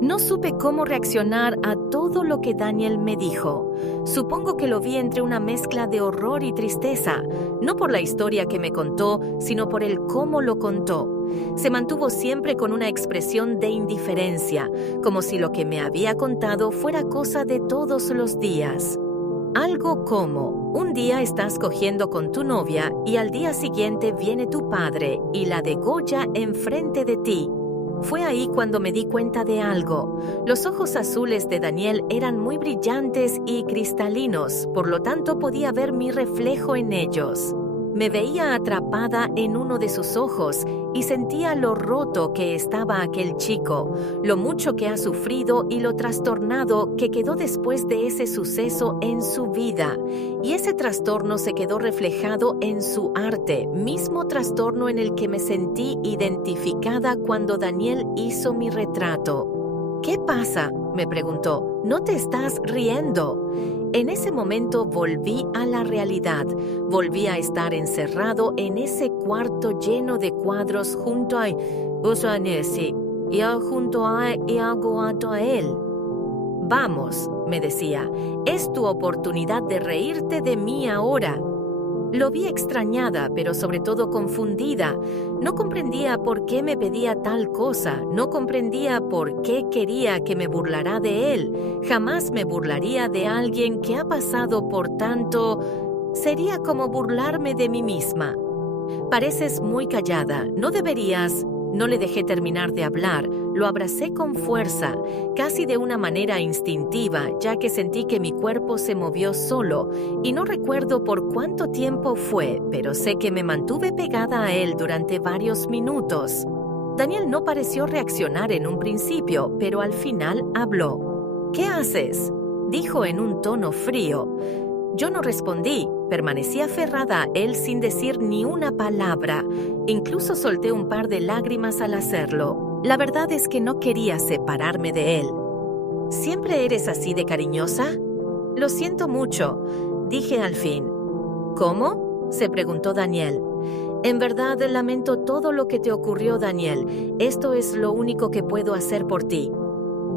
No supe cómo reaccionar a todo lo que Daniel me dijo. Supongo que lo vi entre una mezcla de horror y tristeza, no por la historia que me contó, sino por el cómo lo contó. Se mantuvo siempre con una expresión de indiferencia, como si lo que me había contado fuera cosa de todos los días. Algo como, un día estás cogiendo con tu novia y al día siguiente viene tu padre y la degolla enfrente de ti. Fue ahí cuando me di cuenta de algo. Los ojos azules de Daniel eran muy brillantes y cristalinos, por lo tanto podía ver mi reflejo en ellos. Me veía atrapada en uno de sus ojos y sentía lo roto que estaba aquel chico, lo mucho que ha sufrido y lo trastornado que quedó después de ese suceso en su vida. Y ese trastorno se quedó reflejado en su arte, mismo trastorno en el que me sentí identificada cuando Daniel hizo mi retrato. ¿Qué pasa?, me preguntó. ¿No te estás riendo? En ese momento volví a la realidad. Volví a estar encerrado en ese cuarto lleno de cuadros junto a Usanesi y junto a él. Vamos, me decía, es tu oportunidad de reírte de mí ahora. Lo vi extrañada, pero sobre todo confundida. No comprendía por qué me pedía tal cosa, no comprendía por qué quería que me burlara de él. Jamás me burlaría de alguien que ha pasado por tanto. Sería como burlarme de mí misma. Pareces muy callada, no deberías. No le dejé terminar de hablar, lo abracé con fuerza, casi de una manera instintiva, ya que sentí que mi cuerpo se movió solo, y no recuerdo por cuánto tiempo fue, pero sé que me mantuve pegada a él durante varios minutos. Daniel no pareció reaccionar en un principio, pero al final habló. ¿Qué haces?, dijo en un tono frío. Yo no respondí, permanecí aferrada a él sin decir ni una palabra. Incluso solté un par de lágrimas al hacerlo. La verdad es que no quería separarme de él. ¿Siempre eres así de cariñosa? Lo siento mucho, dije al fin. ¿Cómo?, se preguntó Daniel. En verdad lamento todo lo que te ocurrió, Daniel. Esto es lo único que puedo hacer por ti.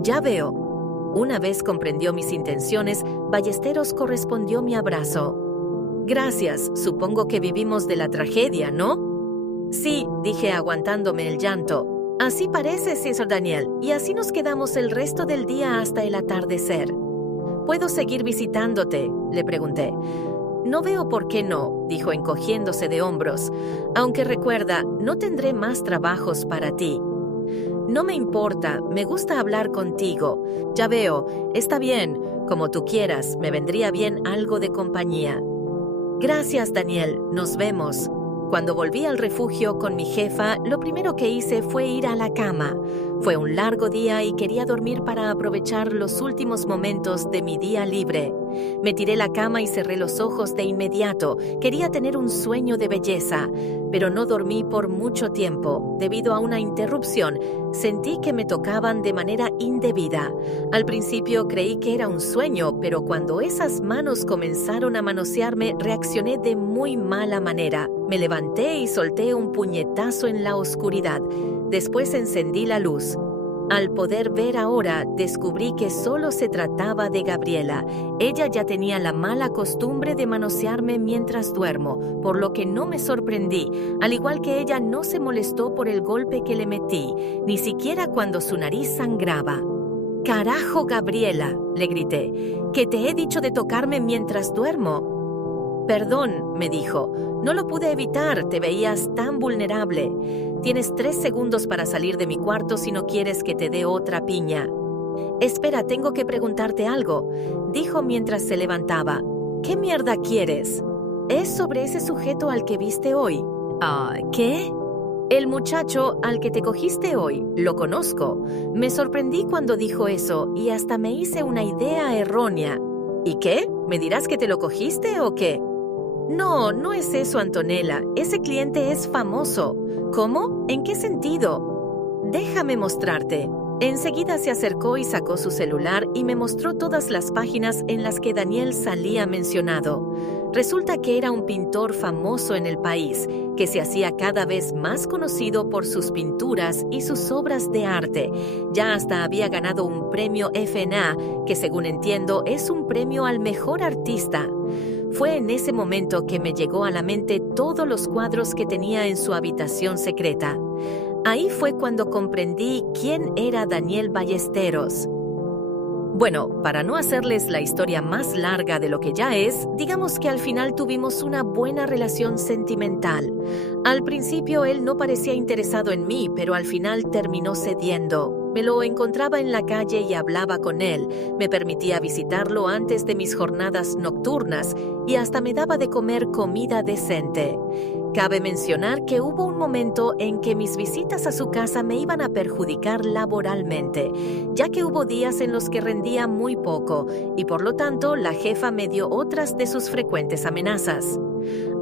Ya veo. Una vez comprendió mis intenciones, Ballesteros correspondió mi abrazo. Gracias, supongo que vivimos de la tragedia, ¿no? Sí, dije aguantándome el llanto. Así parece, César Daniel, y así nos quedamos el resto del día hasta el atardecer. ¿Puedo seguir visitándote?, le pregunté. No veo por qué no, dijo encogiéndose de hombros. Aunque recuerda, no tendré más trabajos para ti. No me importa, me gusta hablar contigo. Ya veo, está bien, como tú quieras, me vendría bien algo de compañía. Gracias, Daniel, nos vemos. Cuando volví al refugio con mi jefa, lo primero que hice fue ir a la cama. Fue un largo día y quería dormir para aprovechar los últimos momentos de mi día libre. Me tiré la cama y cerré los ojos de inmediato. Quería tener un sueño de belleza, pero no dormí por mucho tiempo. Debido a una interrupción, sentí que me tocaban de manera indebida. Al principio creí que era un sueño, pero cuando esas manos comenzaron a manosearme, reaccioné de muy mala manera. Me levanté y solté un puñetazo en la oscuridad. Después encendí la luz. Al poder ver ahora, descubrí que solo se trataba de Gabriela. Ella ya tenía la mala costumbre de manosearme mientras duermo, por lo que no me sorprendí. Al igual que ella, no se molestó por el golpe que le metí, ni siquiera cuando su nariz sangraba. «¡Carajo, Gabriela!», le grité. «¿Qué te he dicho de tocarme mientras duermo?» «Perdón», me dijo. «No lo pude evitar, te veías tan vulnerable. Tienes 3 segundos para salir de mi cuarto si no quieres que te dé otra piña». «Espera, tengo que preguntarte algo», dijo mientras se levantaba. «¿Qué mierda quieres?» «Es sobre ese sujeto al que viste hoy». ¿Qué?» «El muchacho al que te cogiste hoy, lo conozco. Me sorprendí cuando dijo eso y hasta me hice una idea errónea». «¿Y qué? ¿Me dirás que te lo cogiste o qué?» «No, no es eso, Antonella. Ese cliente es famoso». «¿Cómo? ¿En qué sentido?» «Déjame mostrarte». Enseguida se acercó y sacó su celular y me mostró todas las páginas en las que Daniel salía mencionado. Resulta que era un pintor famoso en el país, que se hacía cada vez más conocido por sus pinturas y sus obras de arte. Ya hasta había ganado un premio FNA, que según entiendo es un premio al mejor artista. Fue en ese momento que me llegó a la mente todos los cuadros que tenía en su habitación secreta. Ahí fue cuando comprendí quién era Daniel Ballesteros. Bueno, para no hacerles la historia más larga de lo que ya es, digamos que al final tuvimos una buena relación sentimental. Al principio él no parecía interesado en mí, pero al final terminó cediendo. Me lo encontraba en la calle y hablaba con él, me permitía visitarlo antes de mis jornadas nocturnas y hasta me daba de comer comida decente. Cabe mencionar que hubo un momento en que mis visitas a su casa me iban a perjudicar laboralmente, ya que hubo días en los que rendía muy poco y por lo tanto la jefa me dio otras de sus frecuentes amenazas.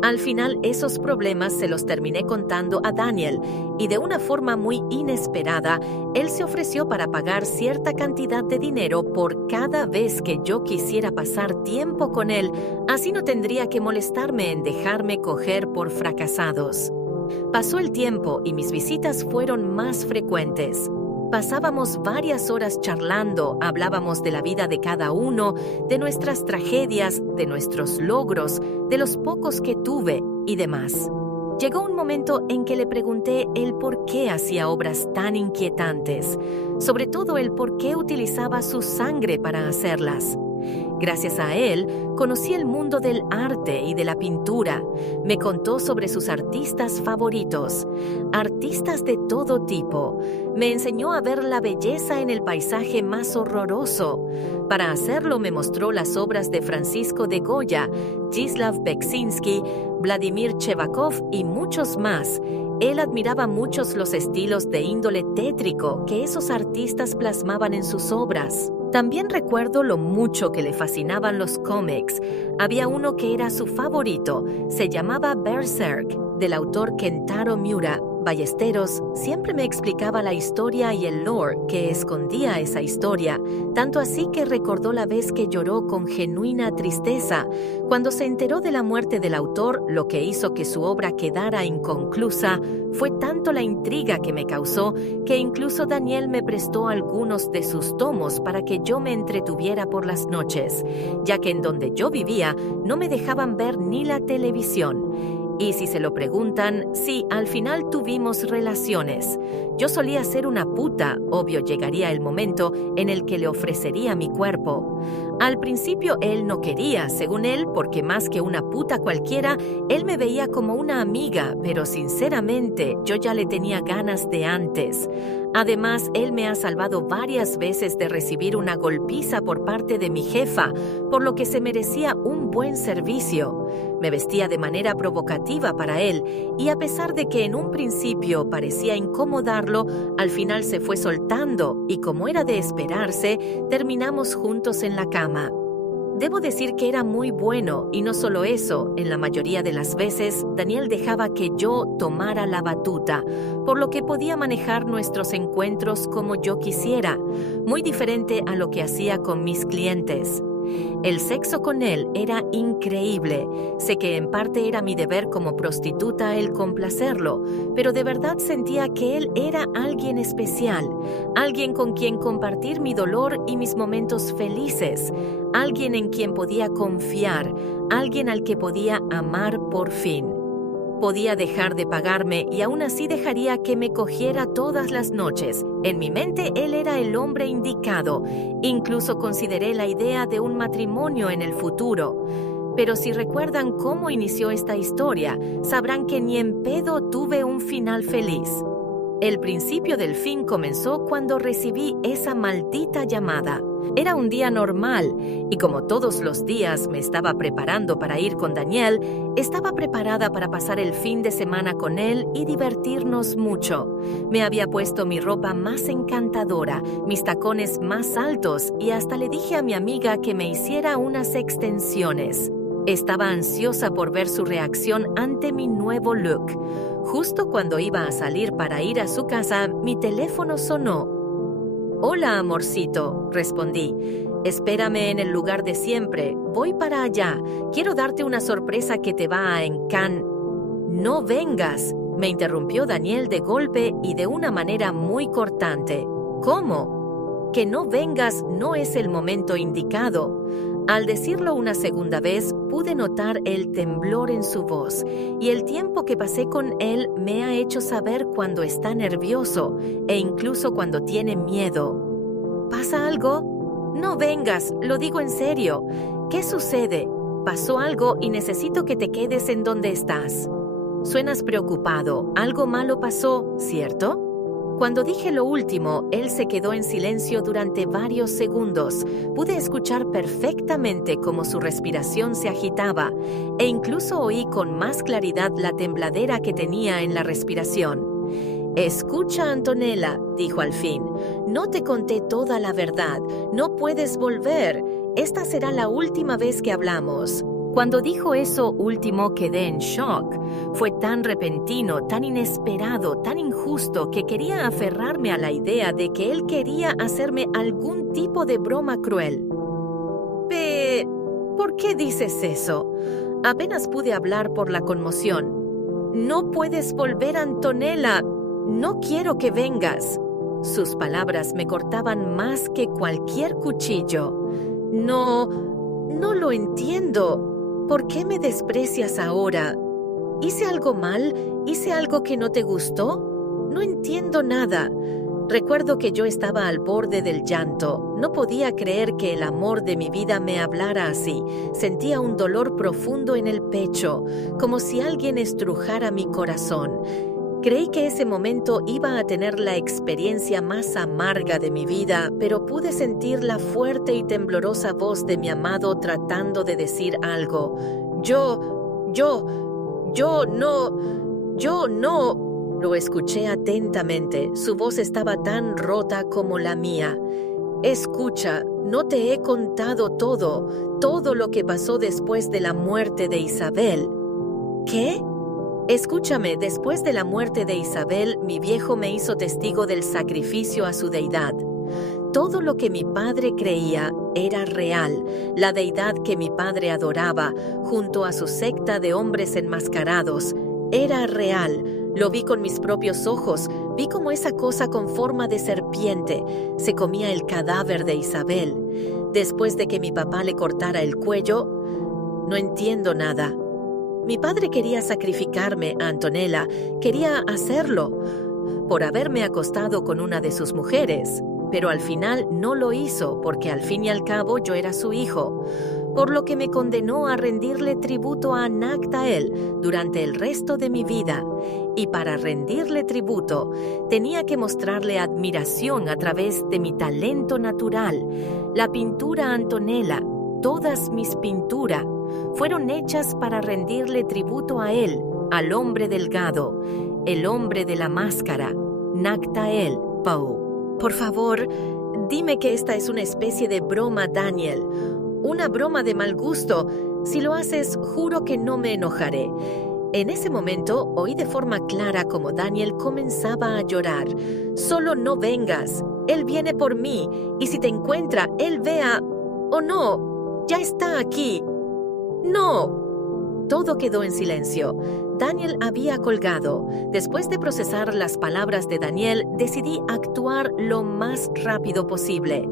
Al final esos problemas se los terminé contando a Daniel y de una forma muy inesperada, él se ofreció para pagar cierta cantidad de dinero por cada vez que yo quisiera pasar tiempo con él, así no tendría que molestarme en dejarme coger por fracasados. Pasó el tiempo y mis visitas fueron más frecuentes. Pasábamos varias horas charlando, hablábamos de la vida de cada uno, de nuestras tragedias, de nuestros logros, de los pocos que tuve y demás. Llegó un momento en que le pregunté el por qué hacía obras tan inquietantes, sobre todo el por qué utilizaba su sangre para hacerlas. Gracias a él, conocí el mundo del arte y de la pintura. Me contó sobre sus artistas favoritos, artistas de todo tipo. Me enseñó a ver la belleza en el paisaje más horroroso. Para hacerlo me mostró las obras de Francisco de Goya, Wisław Beksiński, Vladimir Chevakov y muchos más. Él admiraba muchos los estilos de índole tétrico que esos artistas plasmaban en sus obras. También recuerdo lo mucho que le fascinaban los cómics. Había uno que era su favorito, se llamaba Berserk, del autor Kentaro Miura. Ballesteros siempre me explicaba la historia y el lore que escondía esa historia, tanto así que recordó la vez que lloró con genuina tristeza. Cuando se enteró de la muerte del autor, lo que hizo que su obra quedara inconclusa fue tanto la intriga que me causó que incluso Daniel me prestó algunos de sus tomos para que yo me entretuviera por las noches, ya que en donde yo vivía no me dejaban ver ni la televisión. Y si se lo preguntan, sí, al final tuvimos relaciones. Yo solía ser una puta, obvio llegaría el momento en el que le ofrecería mi cuerpo. Al principio él no quería, según él, porque más que una puta cualquiera, él me veía como una amiga, pero sinceramente yo ya le tenía ganas de antes. Además, él me ha salvado varias veces de recibir una golpiza por parte de mi jefa, por lo que se merecía un buen servicio. Me vestía de manera provocativa para él, y a pesar de que en un principio parecía incomodarlo, al final se fue soltando, y como era de esperarse, terminamos juntos en la cama. Debo decir que era muy bueno, y no solo eso, en la mayoría de las veces, Daniel dejaba que yo tomara la batuta, por lo que podía manejar nuestros encuentros como yo quisiera, muy diferente a lo que hacía con mis clientes. El sexo con él era increíble. Sé que en parte era mi deber como prostituta el complacerlo, pero de verdad sentía que él era alguien especial, alguien con quien compartir mi dolor y mis momentos felices, alguien en quien podía confiar, alguien al que podía amar por fin. Podía dejar de pagarme y aún así dejaría que me cogiera todas las noches. En mi mente él era el hombre indicado. Incluso consideré la idea de un matrimonio en el futuro. Pero si recuerdan cómo inició esta historia, sabrán que ni en pedo tuve un final feliz. El principio del fin comenzó cuando recibí esa maldita llamada. Era un día normal, y como todos los días me estaba preparando para ir con Daniel, estaba preparada para pasar el fin de semana con él y divertirnos mucho. Me había puesto mi ropa más encantadora, mis tacones más altos, y hasta le dije a mi amiga que me hiciera unas extensiones. Estaba ansiosa por ver su reacción ante mi nuevo look. Justo cuando iba a salir para ir a su casa, mi teléfono sonó. Hola, amorcito, respondí. Espérame en el lugar de siempre. Voy para allá. Quiero darte una sorpresa que te va a encantar. No vengas, me interrumpió Daniel de golpe y de una manera muy cortante. ¿Cómo? Que no vengas no es el momento indicado. Al decirlo una segunda vez, pude notar el temblor en su voz, y el tiempo que pasé con él me ha hecho saber cuando está nervioso e incluso cuando tiene miedo. ¿Pasa algo? No vengas, lo digo en serio. ¿Qué sucede? Pasó algo y necesito que te quedes en donde estás. Suenas preocupado. Algo malo pasó, ¿cierto? Cuando dije lo último, él se quedó en silencio durante varios segundos. Pude escuchar perfectamente cómo su respiración se agitaba e incluso oí con más claridad la tembladera que tenía en la respiración. «Escucha, Antonella», dijo al fin. «No te conté toda la verdad. No puedes volver. Esta será la última vez que hablamos». Cuando dijo eso último quedé en shock. Fue tan repentino, tan inesperado, tan injusto que quería aferrarme a la idea de que él quería hacerme algún tipo de broma cruel. ¿Por qué dices eso? Apenas pude hablar por la conmoción. «No puedes volver, Antonella. No quiero que vengas». Sus palabras me cortaban más que cualquier cuchillo. No lo entiendo. ¿Por qué me desprecias ahora? ¿Hice algo mal? ¿Hice algo que no te gustó? No entiendo nada. Recuerdo que yo estaba al borde del llanto. No podía creer que el amor de mi vida me hablara así. Sentía un dolor profundo en el pecho, como si alguien estrujara mi corazón. Creí que ese momento iba a tener la experiencia más amarga de mi vida, pero pude sentir la fuerte y temblorosa voz de mi amado tratando de decir algo. Yo no. Lo escuché atentamente. Su voz estaba tan rota como la mía. «Escucha, no te he contado todo lo que pasó después de la muerte de Isabel». ¿Qué? Escúchame, después de la muerte de Isabel, mi viejo me hizo testigo del sacrificio a su deidad. Todo lo que mi padre creía era real. La deidad que mi padre adoraba, junto a su secta de hombres enmascarados, era real. Lo vi con mis propios ojos. Vi cómo esa cosa con forma de serpiente se comía el cadáver de Isabel. Después de que mi papá le cortara el cuello, no entiendo nada. Mi padre quería sacrificarme a Antonella, quería hacerlo, por haberme acostado con una de sus mujeres, pero al final no lo hizo porque al fin y al cabo yo era su hijo, por lo que me condenó a rendirle tributo a Nagtael durante el resto de mi vida. Y para rendirle tributo, tenía que mostrarle admiración a través de mi talento natural. La pintura Antonella, todas mis pinturas, fueron hechas para rendirle tributo a él, al hombre delgado, el hombre de la máscara, Nagtael Poe. Por favor, dime que esta es una especie de broma, Daniel. Una broma de mal gusto. Si lo haces, juro que no me enojaré. En ese momento, oí de forma clara como Daniel comenzaba a llorar. «Solo no vengas. Él viene por mí, y si te encuentra, él vea... ¡Oh, no! ¡Ya está aquí! ¡No!». Todo quedó en silencio. Daniel había colgado. Después de procesar las palabras de Daniel, decidí actuar lo más rápido posible.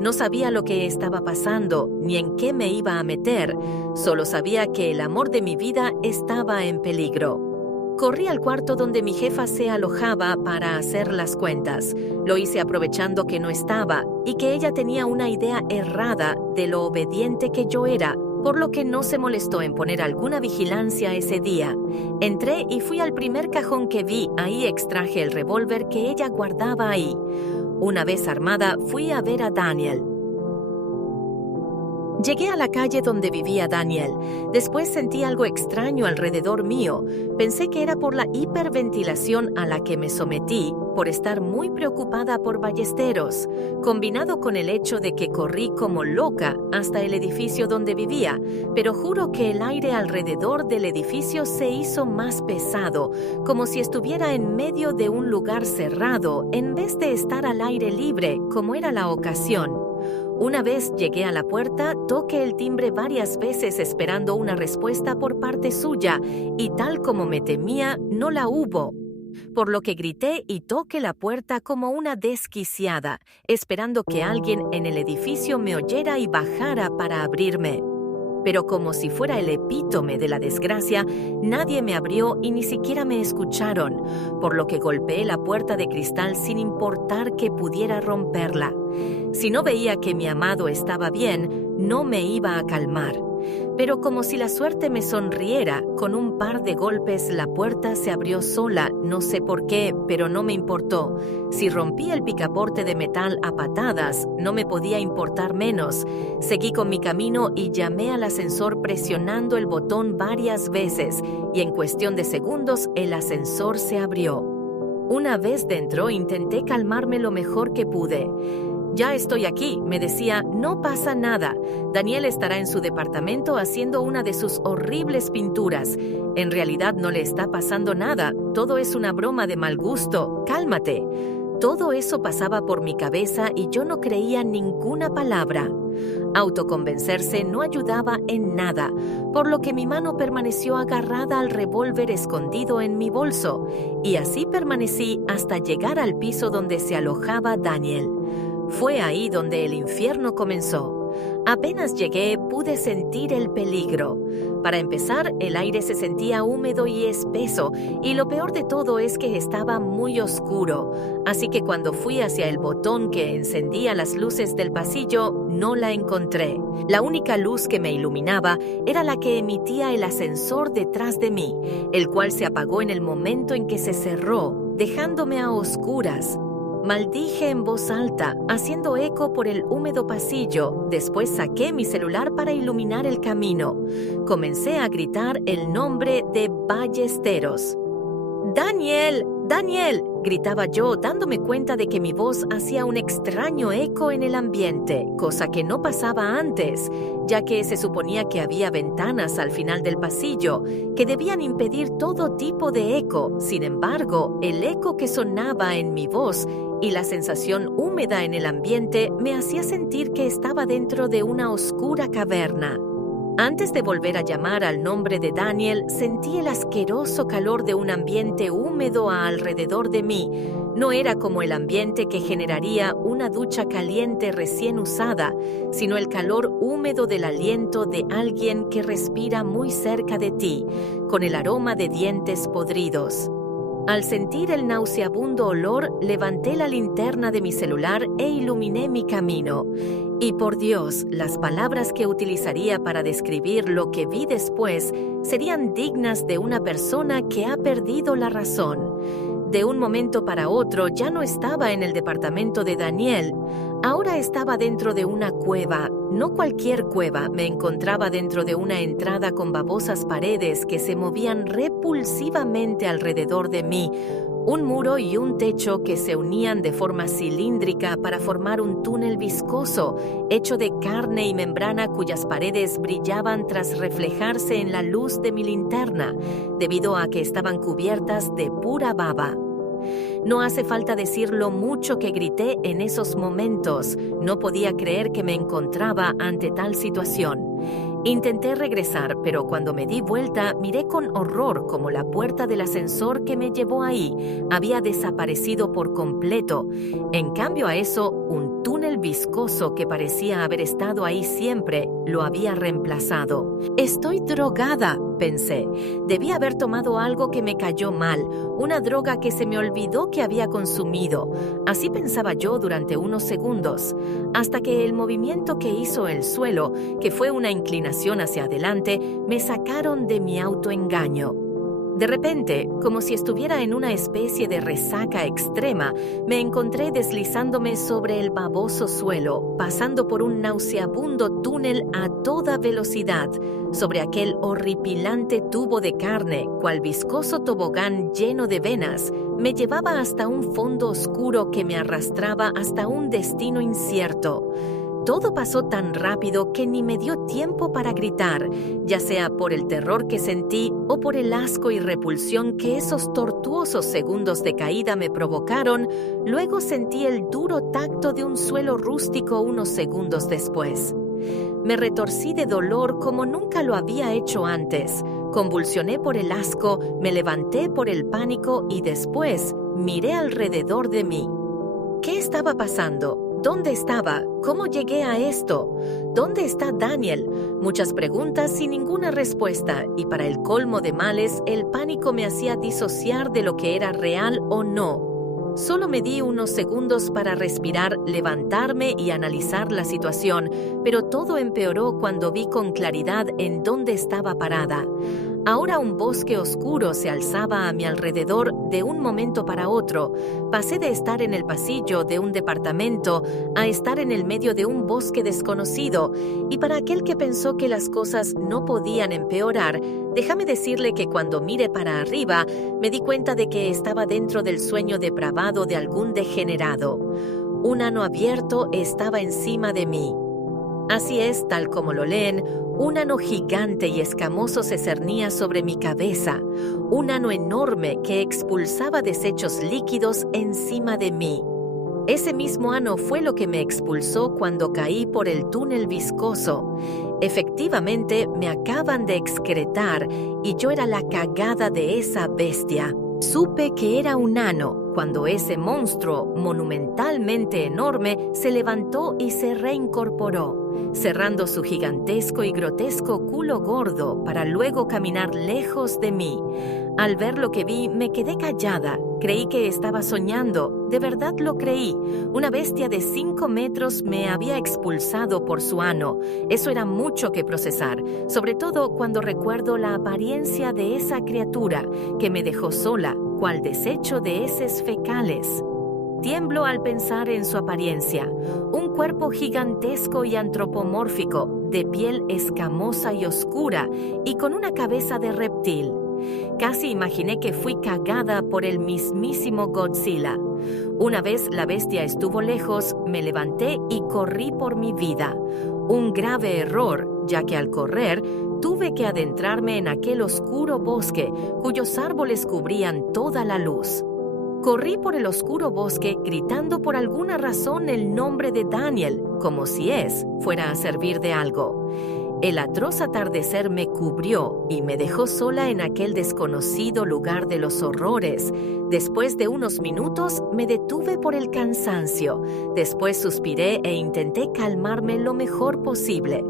No sabía lo que estaba pasando, ni en qué me iba a meter. Solo sabía que el amor de mi vida estaba en peligro. Corrí al cuarto donde mi jefa se alojaba para hacer las cuentas. Lo hice aprovechando que no estaba y que ella tenía una idea errada de lo obediente que yo era, por lo que no se molestó en poner alguna vigilancia ese día. Entré y fui al primer cajón que vi. Ahí extraje el revólver que ella guardaba ahí. Una vez armada, fui a ver a Daniel. Llegué a la calle donde vivía Daniel. Después sentí algo extraño alrededor mío. Pensé que era por la hiperventilación a la que me sometí por estar muy preocupada por Ballesteros, combinado con el hecho de que corrí como loca hasta el edificio donde vivía, pero juro que el aire alrededor del edificio se hizo más pesado, como si estuviera en medio de un lugar cerrado en vez de estar al aire libre, como era la ocasión. Una vez llegué a la puerta, toqué el timbre varias veces esperando una respuesta por parte suya, y tal como me temía, no la hubo. Por lo que grité y toqué la puerta como una desquiciada, esperando que alguien en el edificio me oyera y bajara para abrirme. Pero como si fuera el epítome de la desgracia, nadie me abrió y ni siquiera me escucharon, por lo que golpeé la puerta de cristal sin importar que pudiera romperla. Si no veía que mi amado estaba bien, no me iba a calmar. Pero como si la suerte me sonriera, con un par de golpes la puerta se abrió sola, no sé por qué, pero no me importó. Si rompí el picaporte de metal a patadas, no me podía importar menos. Seguí con mi camino y llamé al ascensor presionando el botón varias veces, y en cuestión de segundos el ascensor se abrió. Una vez dentro intenté calmarme lo mejor que pude. «Ya estoy aquí», me decía, «no pasa nada. Daniel estará en su departamento haciendo una de sus horribles pinturas. En realidad no le está pasando nada. Todo es una broma de mal gusto. Cálmate». Todo eso pasaba por mi cabeza y yo no creía ninguna palabra. Autoconvencerse no ayudaba en nada, por lo que mi mano permaneció agarrada al revólver escondido en mi bolso, y así permanecí hasta llegar al piso donde se alojaba Daniel. Fue ahí donde el infierno comenzó. Apenas llegué, pude sentir el peligro. Para empezar, el aire se sentía húmedo y espeso, y lo peor de todo es que estaba muy oscuro. Así que cuando fui hacia el botón que encendía las luces del pasillo, no la encontré. La única luz que me iluminaba era la que emitía el ascensor detrás de mí, el cual se apagó en el momento en que se cerró, dejándome a oscuras. Maldije en voz alta, haciendo eco por el húmedo pasillo. Después saqué mi celular para iluminar el camino. Comencé a gritar el nombre de Ballesteros. «¡Daniel! ¡Daniel!», gritaba yo, dándome cuenta de que mi voz hacía un extraño eco en el ambiente, cosa que no pasaba antes, ya que se suponía que había ventanas al final del pasillo que debían impedir todo tipo de eco. Sin embargo, el eco que sonaba en mi voz y la sensación húmeda en el ambiente me hacía sentir que estaba dentro de una oscura caverna. Antes de volver a llamar al nombre de Daniel, sentí el asqueroso calor de un ambiente húmedo alrededor de mí. No era como el ambiente que generaría una ducha caliente recién usada, sino el calor húmedo del aliento de alguien que respira muy cerca de ti, con el aroma de dientes podridos. Al sentir el nauseabundo olor, levanté la linterna de mi celular e iluminé mi camino. Y por Dios, las palabras que utilizaría para describir lo que vi después serían dignas de una persona que ha perdido la razón. De un momento para otro ya no estaba en el departamento de Daniel. Ahora estaba dentro de una cueva. No cualquier cueva, me encontraba dentro de una entrada con babosas paredes que se movían repulsivamente alrededor de mí, un muro y un techo que se unían de forma cilíndrica para formar un túnel viscoso, hecho de carne y membrana cuyas paredes brillaban tras reflejarse en la luz de mi linterna, debido a que estaban cubiertas de pura baba. No hace falta decir lo mucho que grité en esos momentos. No podía creer que me encontraba ante tal situación. Intenté regresar, pero cuando me di vuelta miré con horror como la puerta del ascensor que me llevó ahí había desaparecido por completo. En cambio a eso, un túnel viscoso que parecía haber estado ahí siempre lo había reemplazado. «Estoy drogada», pensé. Debí haber tomado algo que me cayó mal, una droga que se me olvidó que había consumido. Así pensaba yo durante unos segundos, hasta que el movimiento que hizo el suelo, que fue una inclinación hacia adelante, me sacaron de mi autoengaño. De repente, como si estuviera en una especie de resaca extrema, me encontré deslizándome sobre el baboso suelo, pasando por un nauseabundo túnel a toda velocidad, sobre aquel horripilante tubo de carne, cual viscoso tobogán lleno de venas, me llevaba hasta un fondo oscuro que me arrastraba hasta un destino incierto. Todo pasó tan rápido que ni me dio tiempo para gritar, ya sea por el terror que sentí o por el asco y repulsión que esos tortuosos segundos de caída me provocaron. Luego sentí el duro tacto de un suelo rústico unos segundos después. Me retorcí de dolor como nunca lo había hecho antes. Convulsioné por el asco, me levanté por el pánico y después miré alrededor de mí. ¿Qué estaba pasando? ¿Dónde estaba? ¿Cómo llegué a esto? ¿Dónde está Daniel? Muchas preguntas sin ninguna respuesta, y para el colmo de males, el pánico me hacía disociar de lo que era real o no. Solo me di unos segundos para respirar, levantarme y analizar la situación, pero todo empeoró cuando vi con claridad en dónde estaba parada. Ahora un bosque oscuro se alzaba a mi alrededor de un momento para otro. Pasé de estar en el pasillo de un departamento a estar en el medio de un bosque desconocido, y para aquel que pensó que las cosas no podían empeorar, déjame decirle que cuando miré para arriba, me di cuenta de que estaba dentro del sueño depravado de algún degenerado. Un ano abierto estaba encima de mí. Así es, tal como lo leen, un ano gigante y escamoso se cernía sobre mi cabeza, un ano enorme que expulsaba desechos líquidos encima de mí. Ese mismo ano fue lo que me expulsó cuando caí por el túnel viscoso. Efectivamente, me acaban de excretar y yo era la cagada de esa bestia. Supe que era un ano cuando ese monstruo monumentalmente enorme se levantó y se reincorporó, cerrando su gigantesco y grotesco culo gordo para luego caminar lejos de mí. Al ver lo que vi, me quedé callada. Creí que estaba soñando. De verdad lo creí. Una bestia de 5 metros me había expulsado por su ano. Eso era mucho que procesar, sobre todo cuando recuerdo la apariencia de esa criatura que me dejó sola, cual desecho de heces fecales. Tiemblo al pensar en su apariencia, un cuerpo gigantesco y antropomórfico, de piel escamosa y oscura, y con una cabeza de reptil. Casi imaginé que fui cagada por el mismísimo Godzilla. Una vez la bestia estuvo lejos, me levanté y corrí por mi vida. Un grave error, ya que al correr, tuve que adentrarme en aquel oscuro bosque, cuyos árboles cubrían toda la luz. Corrí por el oscuro bosque gritando por alguna razón el nombre de Daniel, como si fuera a servir de algo. El atroz atardecer me cubrió y me dejó sola en aquel desconocido lugar de los horrores. Después de unos minutos me detuve por el cansancio. Después suspiré e intenté calmarme lo mejor posible.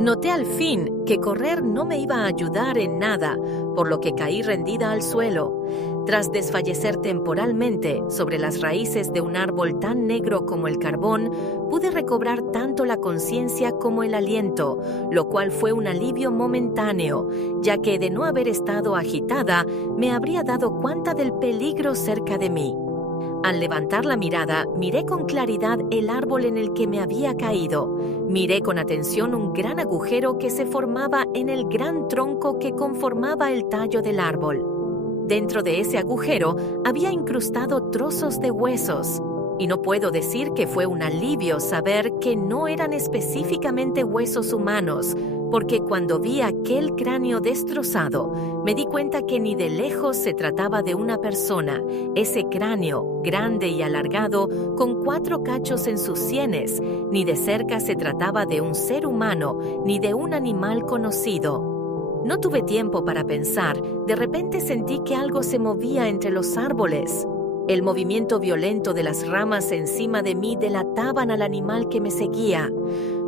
Noté al fin que correr no me iba a ayudar en nada, por lo que caí rendida al suelo. Tras desfallecer temporalmente sobre las raíces de un árbol tan negro como el carbón, pude recobrar tanto la conciencia como el aliento, lo cual fue un alivio momentáneo, ya que de no haber estado agitada, me habría dado cuenta del peligro cerca de mí. Al levantar la mirada, miré con claridad el árbol en el que me había caído. Miré con atención un gran agujero que se formaba en el gran tronco que conformaba el tallo del árbol. Dentro de ese agujero había incrustado trozos de huesos. Y no puedo decir que fue un alivio saber que no eran específicamente huesos humanos, porque cuando vi aquel cráneo destrozado, me di cuenta que ni de lejos se trataba de una persona. Ese cráneo, grande y alargado, con 4 cachos en sus sienes, ni de cerca se trataba de un ser humano, ni de un animal conocido. No tuve tiempo para pensar. De repente sentí que algo se movía entre los árboles. El movimiento violento de las ramas encima de mí delataban al animal que me seguía.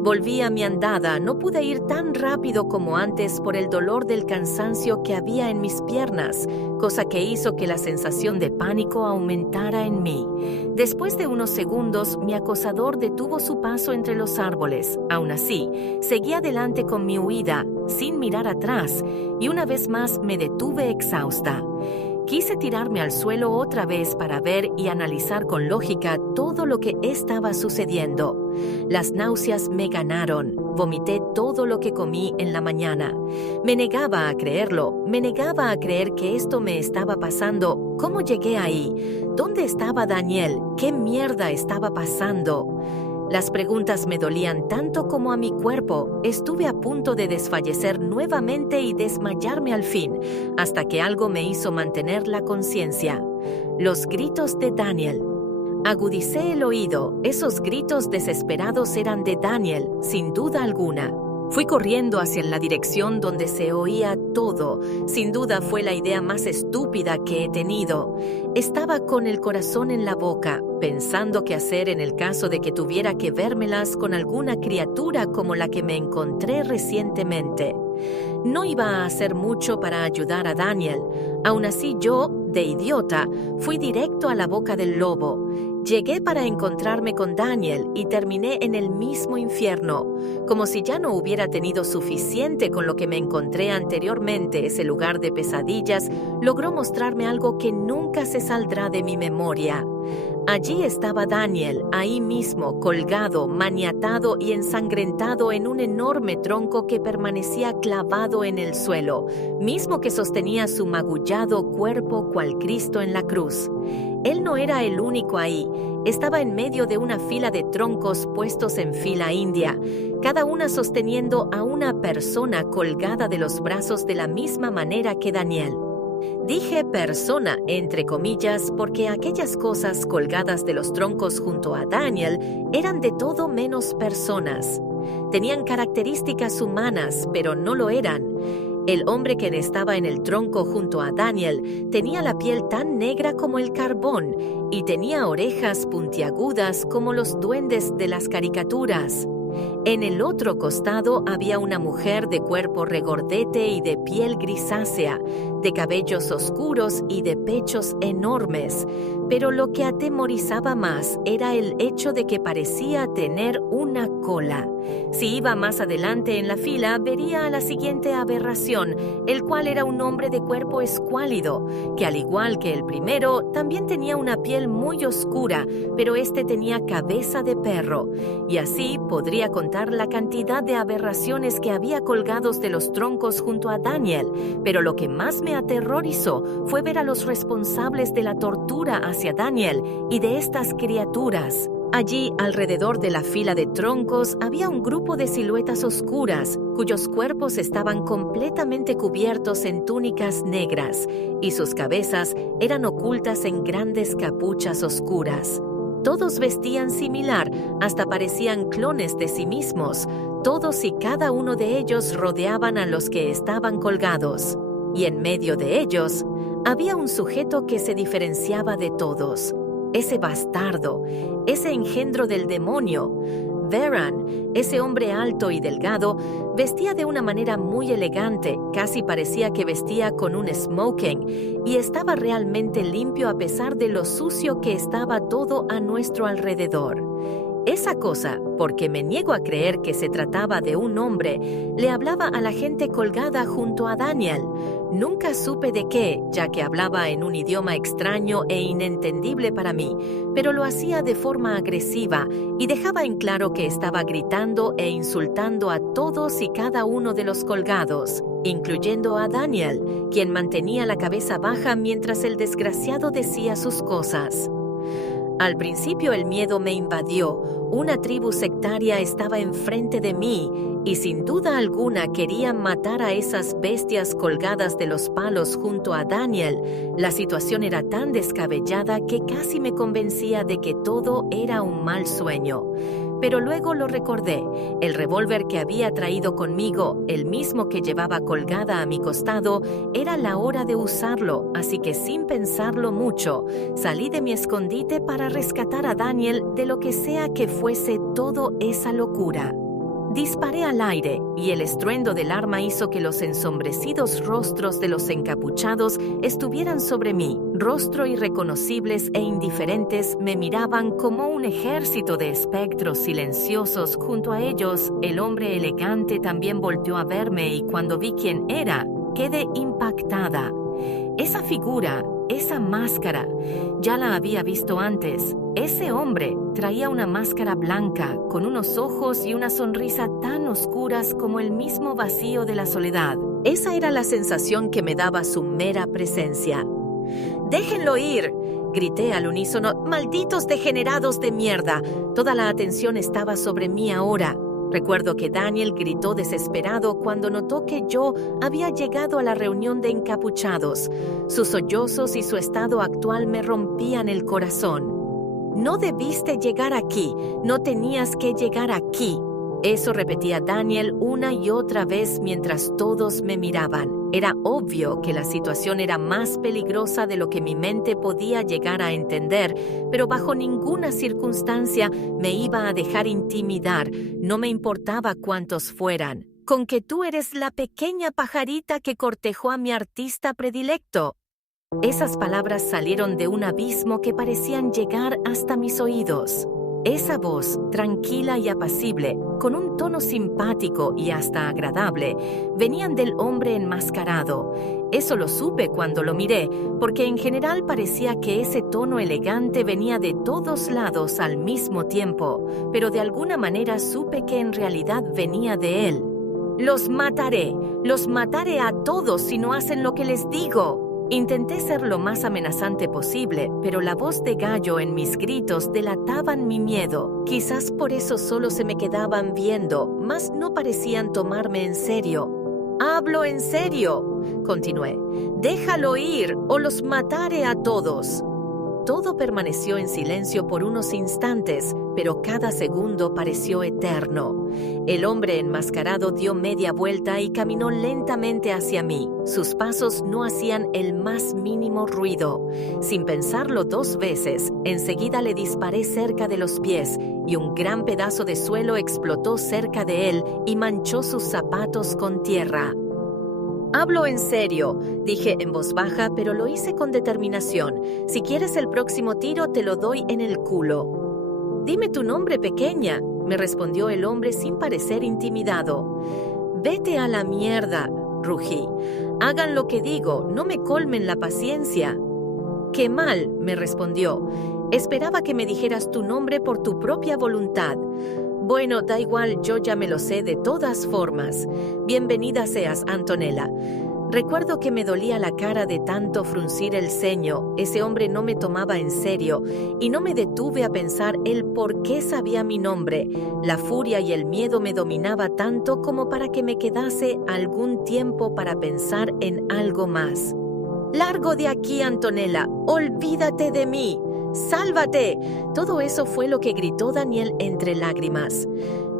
Volví a mi andada, no pude ir tan rápido como antes por el dolor del cansancio que había en mis piernas, cosa que hizo que la sensación de pánico aumentara en mí. Después de unos segundos, mi acosador detuvo su paso entre los árboles. Aún así, seguí adelante con mi huida, sin mirar atrás, y una vez más me detuve exhausta. Quise tirarme al suelo otra vez para ver y analizar con lógica todo lo que estaba sucediendo. Las náuseas me ganaron. Vomité todo lo que comí en la mañana. Me negaba a creerlo. Me negaba a creer que esto me estaba pasando. ¿Cómo llegué ahí? ¿Dónde estaba Daniel? ¿Qué mierda estaba pasando? Las preguntas me dolían tanto como a mi cuerpo. Estuve a punto de desfallecer nuevamente y desmayarme al fin, hasta que algo me hizo mantener la conciencia. Los gritos de Daniel. Agudicé el oído. Esos gritos desesperados eran de Daniel, sin duda alguna. Fui corriendo hacia la dirección donde se oía todo. Sin duda fue la idea más estúpida que he tenido. Estaba con el corazón en la boca, pensando qué hacer en el caso de que tuviera que vérmelas con alguna criatura como la que me encontré recientemente. No iba a hacer mucho para ayudar a Daniel. Aún así yo, de idiota, fui directo a la boca del lobo. Llegué para encontrarme con Daniel y terminé en el mismo infierno. Como si ya no hubiera tenido suficiente con lo que me encontré anteriormente, ese lugar de pesadillas logró mostrarme algo que nunca se saldrá de mi memoria. Allí estaba Daniel, ahí mismo, colgado, maniatado y ensangrentado en un enorme tronco que permanecía clavado en el suelo, mismo que sostenía su magullado cuerpo cual Cristo en la cruz. Él no era el único ahí, estaba en medio de una fila de troncos puestos en fila india, cada una sosteniendo a una persona colgada de los brazos de la misma manera que Daniel. Dije persona, entre comillas, porque aquellas cosas colgadas de los troncos junto a Daniel eran de todo menos personas. Tenían características humanas, pero no lo eran. El hombre que estaba en el tronco junto a Daniel tenía la piel tan negra como el carbón y tenía orejas puntiagudas como los duendes de las caricaturas. En el otro costado había una mujer de cuerpo regordete y de piel grisácea, de cabellos oscuros y de pechos enormes, pero lo que atemorizaba más era el hecho de que parecía tener una cola. Si iba más adelante en la fila, vería a la siguiente aberración, el cual era un hombre de cuerpo escuálido, que al igual que el primero, también tenía una piel muy oscura, pero este tenía cabeza de perro, y así podría contar la cantidad de aberraciones que había colgados de los troncos junto a Daniel, pero lo que más me aterrorizó fue ver a los responsables de la tortura hacia Daniel y de estas criaturas. Allí, alrededor de la fila de troncos, había un grupo de siluetas oscuras, cuyos cuerpos estaban completamente cubiertos en túnicas negras, y sus cabezas eran ocultas en grandes capuchas oscuras. Todos vestían similar, hasta parecían clones de sí mismos. Todos y cada uno de ellos rodeaban a los que estaban colgados. Y en medio de ellos, había un sujeto que se diferenciaba de todos. Ese bastardo, ese engendro del demonio. Veran, ese hombre alto y delgado, vestía de una manera muy elegante, casi parecía que vestía con un smoking, y estaba realmente limpio a pesar de lo sucio que estaba todo a nuestro alrededor. Esa cosa, porque me niego a creer que se trataba de un hombre, le hablaba a la gente colgada junto a Daniel. Nunca supe de qué, ya que hablaba en un idioma extraño e inentendible para mí, pero lo hacía de forma agresiva y dejaba en claro que estaba gritando e insultando a todos y cada uno de los colgados, incluyendo a Daniel, quien mantenía la cabeza baja mientras el desgraciado decía sus cosas. Al principio el miedo me invadió. Una tribu sectaria estaba enfrente de mí y sin duda alguna querían matar a esas bestias colgadas de los palos junto a Daniel. La situación era tan descabellada que casi me convencía de que todo era un mal sueño. Pero luego lo recordé. El revólver que había traído conmigo, el mismo que llevaba colgada a mi costado, era la hora de usarlo, así que sin pensarlo mucho, salí de mi escondite para rescatar a Daniel de lo que sea que fuese toda esa locura. Disparé al aire y el estruendo del arma hizo que los ensombrecidos rostros de los encapuchados estuvieran sobre mí. Rostros irreconocibles e indiferentes me miraban como un ejército de espectros silenciosos. Junto a ellos, el hombre elegante también volteó a verme y cuando vi quién era, quedé impactada. Esa figura, esa máscara, ya la había visto antes. Ese hombre traía una máscara blanca, con unos ojos y una sonrisa tan oscuras como el mismo vacío de la soledad. Esa era la sensación que me daba su mera presencia. ¡Déjenlo ir!, grité al unísono. ¡Malditos degenerados de mierda! Toda la atención estaba sobre mí ahora. Recuerdo que Daniel gritó desesperado cuando notó que yo había llegado a la reunión de encapuchados. Sus sollozos y su estado actual me rompían el corazón. No debiste llegar aquí, no tenías que llegar aquí. Eso repetía Daniel una y otra vez mientras todos me miraban. Era obvio que la situación era más peligrosa de lo que mi mente podía llegar a entender, pero bajo ninguna circunstancia me iba a dejar intimidar, no me importaba cuántos fueran. Con que tú eres la pequeña pajarita que cortejó a mi artista predilecto. Esas palabras salieron de un abismo que parecían llegar hasta mis oídos. Esa voz, tranquila y apacible, con un tono simpático y hasta agradable, venían del hombre enmascarado. Eso lo supe cuando lo miré, porque en general parecía que ese tono elegante venía de todos lados al mismo tiempo, pero de alguna manera supe que en realidad venía de él. Los mataré a todos si no hacen lo que les digo. Intenté ser lo más amenazante posible, pero la voz de gallo en mis gritos delataban mi miedo. Quizás por eso solo se me quedaban viendo, mas no parecían tomarme en serio. «Hablo en serio», continué. «Déjalo ir o los mataré a todos». Todo permaneció en silencio por unos instantes, pero cada segundo pareció eterno. El hombre enmascarado dio media vuelta y caminó lentamente hacia mí. Sus pasos no hacían el más mínimo ruido. Sin pensarlo 2 veces, enseguida le disparé cerca de los pies y un gran pedazo de suelo explotó cerca de él y manchó sus zapatos con tierra. «Hablo en serio», dije en voz baja, pero lo hice con determinación. «Si quieres el próximo tiro, te lo doy en el culo». «Dime tu nombre, pequeña», me respondió el hombre sin parecer intimidado. «Vete a la mierda», rugí. «Hagan lo que digo, no me colmen la paciencia». «Qué mal», me respondió. «Esperaba que me dijeras tu nombre por tu propia voluntad». «Bueno, da igual, yo ya me lo sé de todas formas. Bienvenida seas, Antonella». Recuerdo que me dolía la cara de tanto fruncir el ceño. Ese hombre no me tomaba en serio y no me detuve a pensar el por qué sabía mi nombre. La furia y el miedo me dominaba tanto como para que me quedase algún tiempo para pensar en algo más. «Largo de aquí, Antonella. Olvídate de mí. ¡Sálvate!». Todo eso fue lo que gritó Daniel entre lágrimas.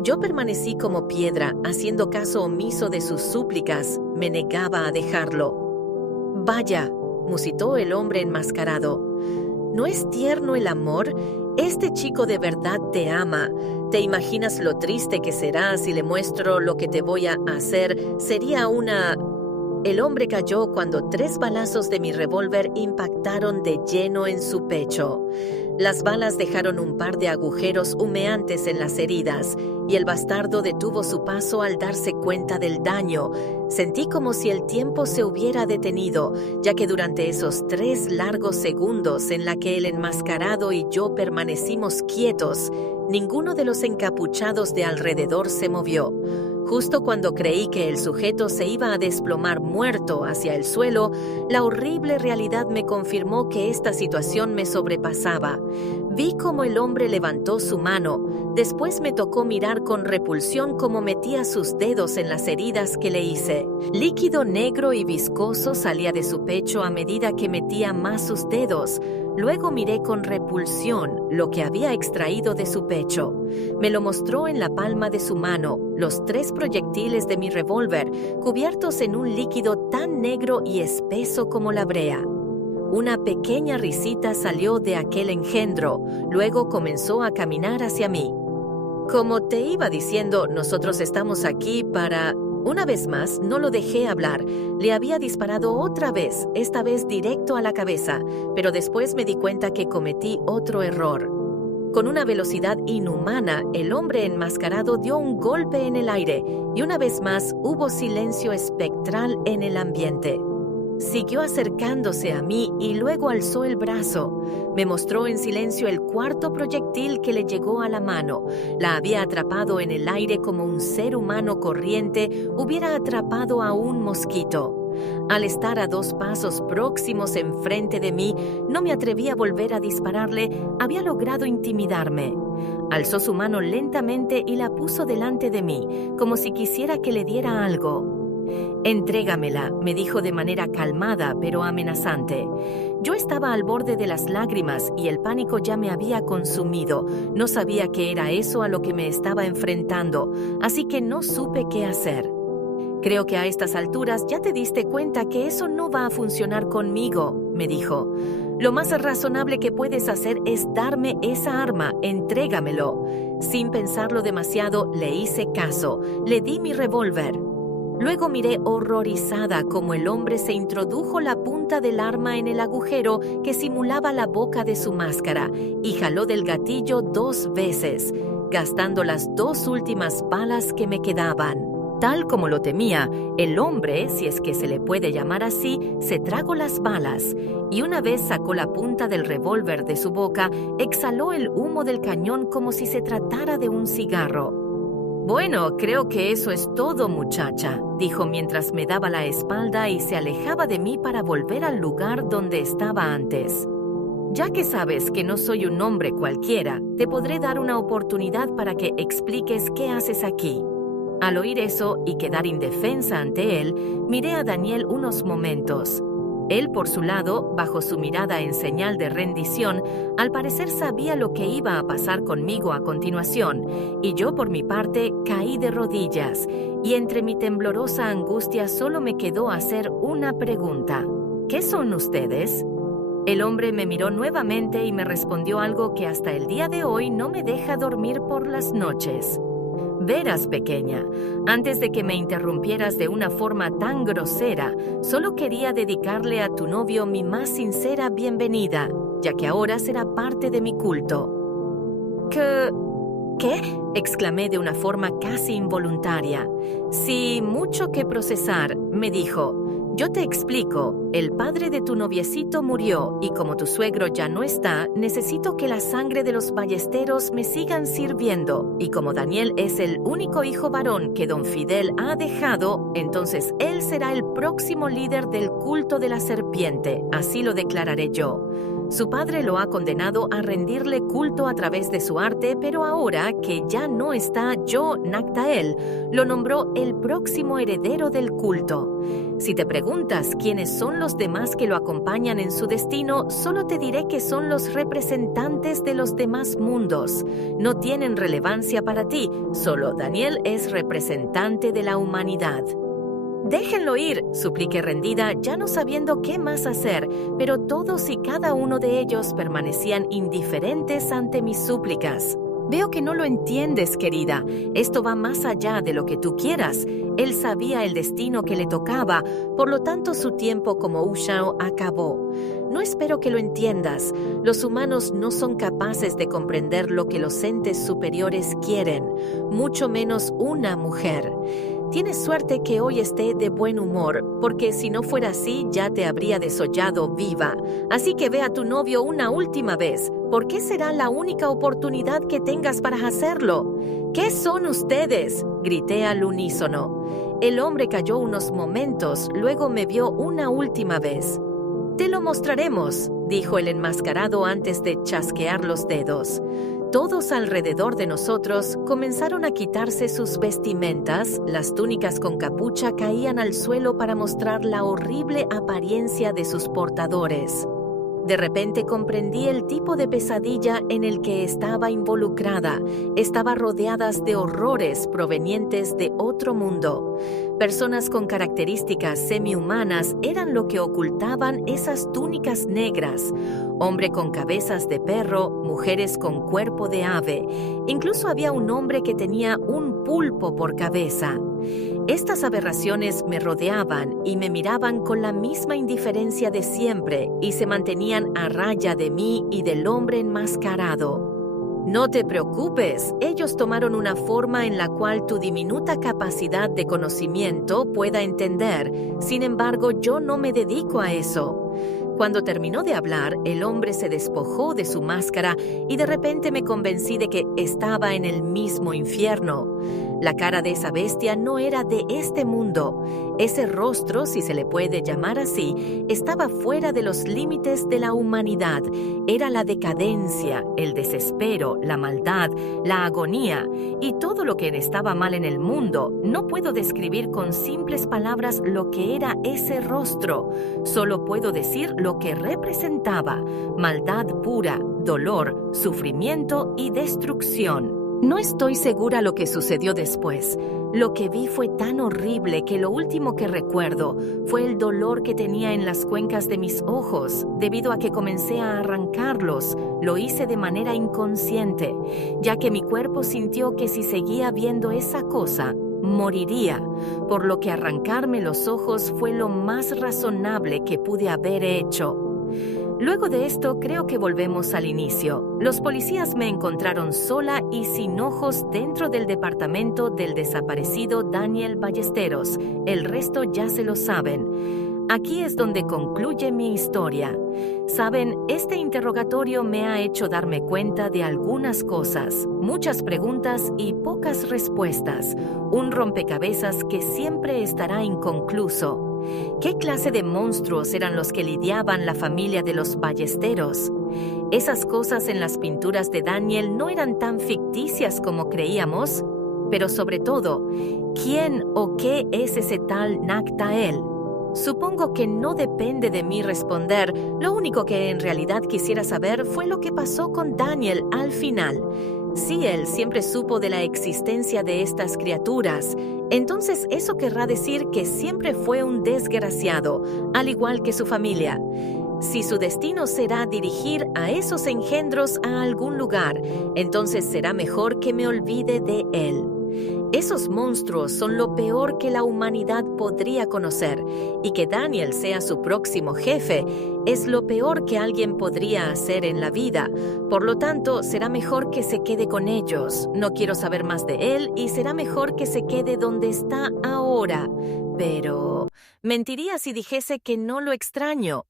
Yo permanecí como piedra, haciendo caso omiso de sus súplicas. Me negaba a dejarlo. «Vaya», musitó el hombre enmascarado. «¿No es tierno el amor? Este chico de verdad te ama. ¿Te imaginas lo triste que será si le muestro lo que te voy a hacer? Sería una...». El hombre cayó cuando 3 balazos de mi revólver impactaron de lleno en su pecho. Las balas dejaron un par de agujeros humeantes en las heridas y el bastardo detuvo su paso al darse cuenta del daño. Sentí como si el tiempo se hubiera detenido, ya que durante esos 3 largos segundos en la que el enmascarado y yo permanecimos quietos, ninguno de los encapuchados de alrededor se movió. Justo cuando creí que el sujeto se iba a desplomar muerto hacia el suelo, la horrible realidad me confirmó que esta situación me sobrepasaba. Vi cómo el hombre levantó su mano. Después me tocó mirar con repulsión cómo metía sus dedos en las heridas que le hice. Líquido negro y viscoso salía de su pecho a medida que metía más sus dedos. Luego miré con repulsión lo que había extraído de su pecho. Me lo mostró en la palma de su mano, los 3 proyectiles de mi revólver, cubiertos en un líquido tan negro y espeso como la brea. Una pequeña risita salió de aquel engendro, luego comenzó a caminar hacia mí. Como te iba diciendo, nosotros estamos aquí para... Una vez más, no lo dejé hablar. Le había disparado otra vez, esta vez directo a la cabeza, pero después me di cuenta que cometí otro error. Con una velocidad inhumana, el hombre enmascarado dio un golpe en el aire y una vez más hubo silencio espectral en el ambiente. Siguió acercándose a mí y luego alzó el brazo. Me mostró en silencio el cuarto proyectil que le llegó a la mano. La había atrapado en el aire como un ser humano corriente hubiera atrapado a un mosquito. Al estar a 2 pasos próximos enfrente de mí, no me atreví a volver a dispararle. Había logrado intimidarme. Alzó su mano lentamente y la puso delante de mí, como si quisiera que le diera algo. «Entrégamela», me dijo de manera calmada pero amenazante. Yo estaba al borde de las lágrimas y el pánico ya me había consumido. No sabía qué era eso a lo que me estaba enfrentando, así que no supe qué hacer. «Creo que a estas alturas ya te diste cuenta que eso no va a funcionar conmigo», me dijo. «Lo más razonable que puedes hacer es darme esa arma, entrégamelo». Sin pensarlo demasiado, le hice caso. Le di mi revólver. Luego miré horrorizada cómo el hombre se introdujo la punta del arma en el agujero que simulaba la boca de su máscara y jaló del gatillo 2 veces, gastando las 2 últimas balas que me quedaban. Tal como lo temía, el hombre, si es que se le puede llamar así, se tragó las balas y una vez sacó la punta del revólver de su boca, exhaló el humo del cañón como si se tratara de un cigarro. «Bueno, creo que eso es todo, muchacha», dijo mientras me daba la espalda y se alejaba de mí para volver al lugar donde estaba antes. «Ya que sabes que no soy un hombre cualquiera, te podré dar una oportunidad para que expliques qué haces aquí». Al oír eso y quedar indefensa ante él, miré a Daniel unos momentos. Él, por su lado, bajo su mirada en señal de rendición, al parecer sabía lo que iba a pasar conmigo a continuación, y yo, por mi parte, caí de rodillas, y entre mi temblorosa angustia solo me quedó hacer una pregunta. «¿Qué son ustedes?». El hombre me miró nuevamente y me respondió algo que hasta el día de hoy no me deja dormir por las noches. «Verás, pequeña, antes de que me interrumpieras de una forma tan grosera, solo quería dedicarle a tu novio mi más sincera bienvenida, ya que ahora será parte de mi culto». ¿Qué? Exclamé de una forma casi involuntaria. «Sí, mucho que procesar», me dijo. «Yo te explico, el padre de tu noviecito murió y como tu suegro ya no está, necesito que la sangre de los ballesteros me sigan sirviendo y como Daniel es el único hijo varón que don Fidel ha dejado, entonces él será el próximo líder del culto de la serpiente, así lo declararé yo. Su padre lo ha condenado a rendirle culto a través de su arte, pero ahora que ya no está, yo, Nactael, lo nombró el próximo heredero del culto. Si te preguntas quiénes son los demás que lo acompañan en su destino, solo te diré que son los representantes de los demás mundos. No tienen relevancia para ti, solo Daniel es representante de la humanidad». «Déjenlo ir», supliqué rendida, ya no sabiendo qué más hacer, pero todos y cada uno de ellos permanecían indiferentes ante mis súplicas. «Veo que no lo entiendes, querida. Esto va más allá de lo que tú quieras. Él sabía el destino que le tocaba, por lo tanto su tiempo como Ushao acabó. No espero que lo entiendas. Los humanos no son capaces de comprender lo que los entes superiores quieren, mucho menos una mujer. Tienes suerte que hoy esté de buen humor, porque si no fuera así ya te habría desollado viva. Así que ve a tu novio una última vez, porque será la única oportunidad que tengas para hacerlo». «¿Qué son ustedes?», grité al unísono. El hombre calló unos momentos, luego me vio una última vez. «Te lo mostraremos», dijo el enmascarado antes de chasquear los dedos. Todos alrededor de nosotros comenzaron a quitarse sus vestimentas, las túnicas con capucha caían al suelo para mostrar la horrible apariencia de sus portadores. De repente comprendí el tipo de pesadilla en el que estaba involucrada. Estaba rodeada de horrores provenientes de otro mundo. Personas con características semi-humanas eran lo que ocultaban esas túnicas negras. Hombre con cabezas de perro, mujeres con cuerpo de ave. Incluso había un hombre que tenía un pulpo por cabeza. Estas aberraciones me rodeaban y me miraban con la misma indiferencia de siempre y se mantenían a raya de mí y del hombre enmascarado. No te preocupes, ellos tomaron una forma en la cual tu diminuta capacidad de conocimiento pueda entender. Sin embargo, yo no me dedico a eso. Cuando terminó de hablar, el hombre se despojó de su máscara y de repente me convencí de que estaba en el mismo infierno. La cara de esa bestia no era de este mundo. Ese rostro, si se le puede llamar así, estaba fuera de los límites de la humanidad. Era la decadencia, el desespero, la maldad, la agonía y todo lo que estaba mal en el mundo. No puedo describir con simples palabras lo que era ese rostro. Solo puedo decir lo que representaba: maldad pura, dolor, sufrimiento y destrucción. No estoy segura lo que sucedió después. Lo que vi fue tan horrible que lo último que recuerdo fue el dolor que tenía en las cuencas de mis ojos, debido a que comencé a arrancarlos. Lo hice de manera inconsciente, ya que mi cuerpo sintió que si seguía viendo esa cosa, moriría, por lo que arrancarme los ojos fue lo más razonable que pude haber hecho. Luego de esto, creo que volvemos al inicio. Los policías me encontraron sola y sin ojos dentro del departamento del desaparecido Daniel Ballesteros. El resto ya se lo saben. Aquí es donde concluye mi historia. Saben, este interrogatorio me ha hecho darme cuenta de algunas cosas, muchas preguntas y pocas respuestas. Un rompecabezas que siempre estará inconcluso. ¿Qué clase de monstruos eran los que lidiaban la familia de los Ballesteros? Esas cosas en las pinturas de Daniel no eran tan ficticias como creíamos, pero sobre todo, ¿quién o qué es ese tal Nactael? Supongo que no depende de mí responder. Lo único que en realidad quisiera saber fue lo que pasó con Daniel al final. Si él siempre supo de la existencia de estas criaturas, entonces eso querrá decir que siempre fue un desgraciado, al igual que su familia. Si su destino será dirigir a esos engendros a algún lugar, entonces será mejor que me olvide de él. Esos monstruos son lo peor que la humanidad podría conocer, y que Daniel sea su próximo jefe es lo peor que alguien podría hacer en la vida. Por lo tanto, será mejor que se quede con ellos. No quiero saber más de él y será mejor que se quede donde está ahora. Pero mentiría si dijese que no lo extraño.